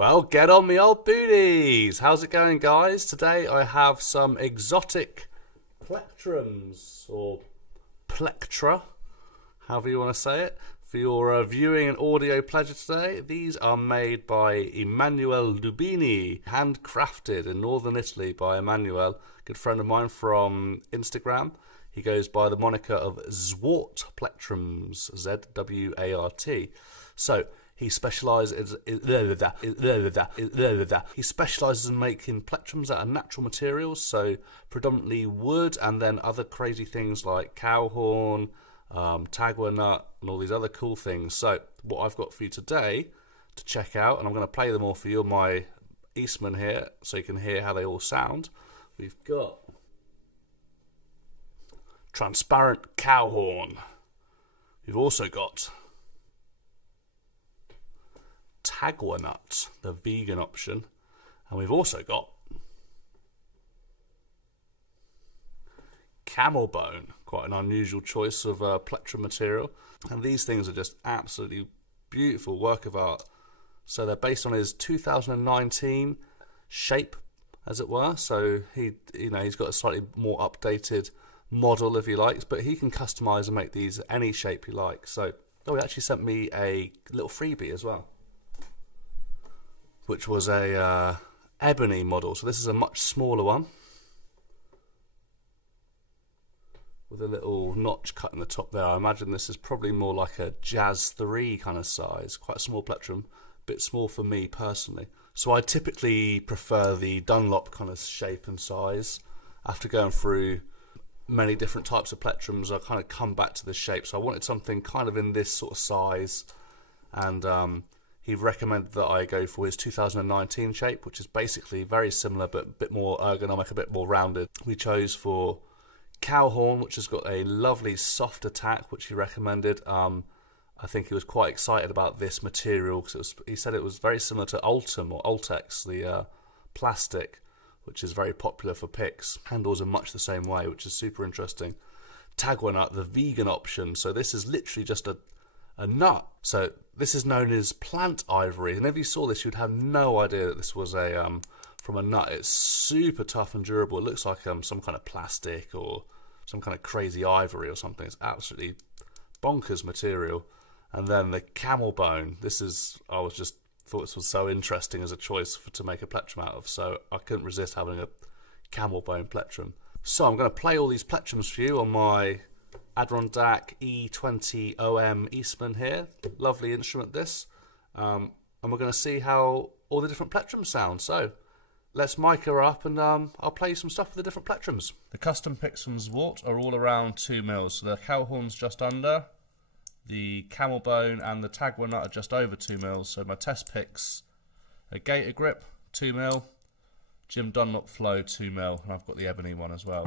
Well, get on me old booties! How's it going, guys? Today I have some exotic plectrums, or plectra, however you want to say it, for your viewing and audio pleasure today. These are made by Emanuele Lubini, handcrafted in northern Italy by Emanuele, good friend of mine from Instagram. He goes by the moniker of Zwart plectrums, Z-W-A-R-T. So, he specialises in making plectrums out of natural materials, so predominantly wood, and then other crazy things like cow horn, Tagua Nut, and all these other cool things. So what I've got for you today to check out, and I'm going to play them all for you on my Eastman here, so you can hear how they all sound. We've got transparent cow horn. We've also got Tagua Nut, the vegan option, and we've also got Camel Bone, quite an unusual choice of plectrum material, and these things are just absolutely beautiful work of art. So they're based on his 2019 shape, as it were. So he's got a slightly more updated model, if you like, but he can customize and make these any shape you like. So he actually sent me a little freebie as well, which was a Ebony model. So this is a much smaller one with a little notch cut in the top there. I imagine this is probably more like a Jazz 3 kind of size, quite a small plectrum, a bit small for me personally. So I typically prefer the dunlop kind of shape and size. After going through many different types of plectrums, I kind of come back to this shape. So I wanted something kind of in this sort of size, and he recommended that I go for his 2019 shape, which is basically very similar but a bit more ergonomic, a bit more rounded. We chose for cow horn, which has got a lovely soft attack, which he recommended. I think he was quite excited about this material because he said it was very similar to Ultim or Ultex, the plastic, which is very popular for picks. Handles in much the same way, which is super interesting. Tagua Nut, the vegan option. So this is literally just a nut. So this is known as plant ivory, and if you saw this, you'd have no idea that this was a from a nut. It's super tough and durable. It looks like some kind of plastic or some kind of crazy ivory or something. It's absolutely bonkers material. And then the camel bone. This is, I just thought this was so interesting as a choice to make a plectrum out of, so I couldn't resist having a camel bone plectrum. So I'm going to play all these plectrums for you on my Adirondack E20OM Eastman here. Lovely instrument this. And we're going to see how all the different plectrums sound. So let's mic her up, and I'll play you some stuff with the different plectrums. The custom picks from Zwart are all around 2 mils. So the cow horn's just under, the camel bone and the Tagua Nut are just over 2 mils. So my test picks a Gator grip 2 mil, Jim Dunlop flow 2 mil, and I've got the Ebony one as well.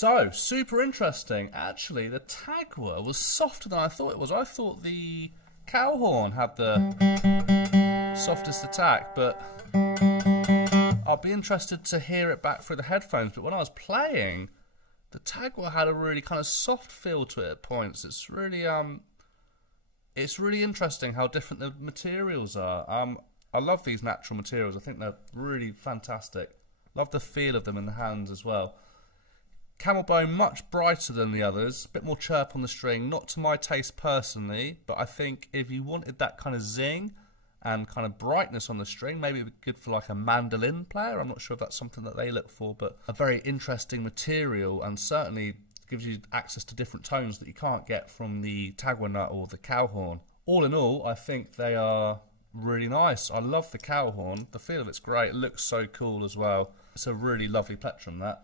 So, super interesting. Actually, the Tagua was softer than I thought it was. I thought the cow horn had the softest attack, but I'll be interested to hear it back through the headphones. But when I was playing, the Tagua had a really kind of soft feel to it at points. It's really interesting how different the materials are. I love these natural materials. I think they're really fantastic. Love the feel of them in the hands as well. Camel Bone much brighter than the others, a bit more chirp on the string, not to my taste personally, but I think if you wanted that kind of zing and kind of brightness on the string, maybe it would be good for like a mandolin player. I'm not sure if that's something that they look for, but a very interesting material, and certainly gives you access to different tones that you can't get from the Tagua Nut or the cow horn. All in all, I think they are really nice. I love the cow horn. The feel of it's great. It looks so cool as well. It's a really lovely plectrum, that.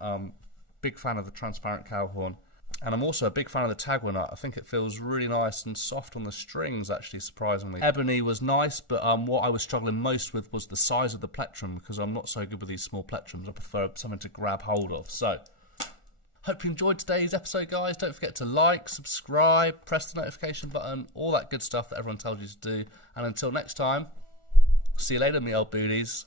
Big fan of the transparent cow horn, and I'm also a big fan of the Tagua Nut. I think it feels really nice and soft on the strings, actually, surprisingly. Ebony was nice, but what I was struggling most with was the size of the plectrum, because I'm not so good with these small plectrums. I prefer something to grab hold of. So, hope you enjoyed today's episode, guys. Don't forget to like, subscribe, press the notification button, all that good stuff that everyone tells you to do. And until next time, see you later, me old booties.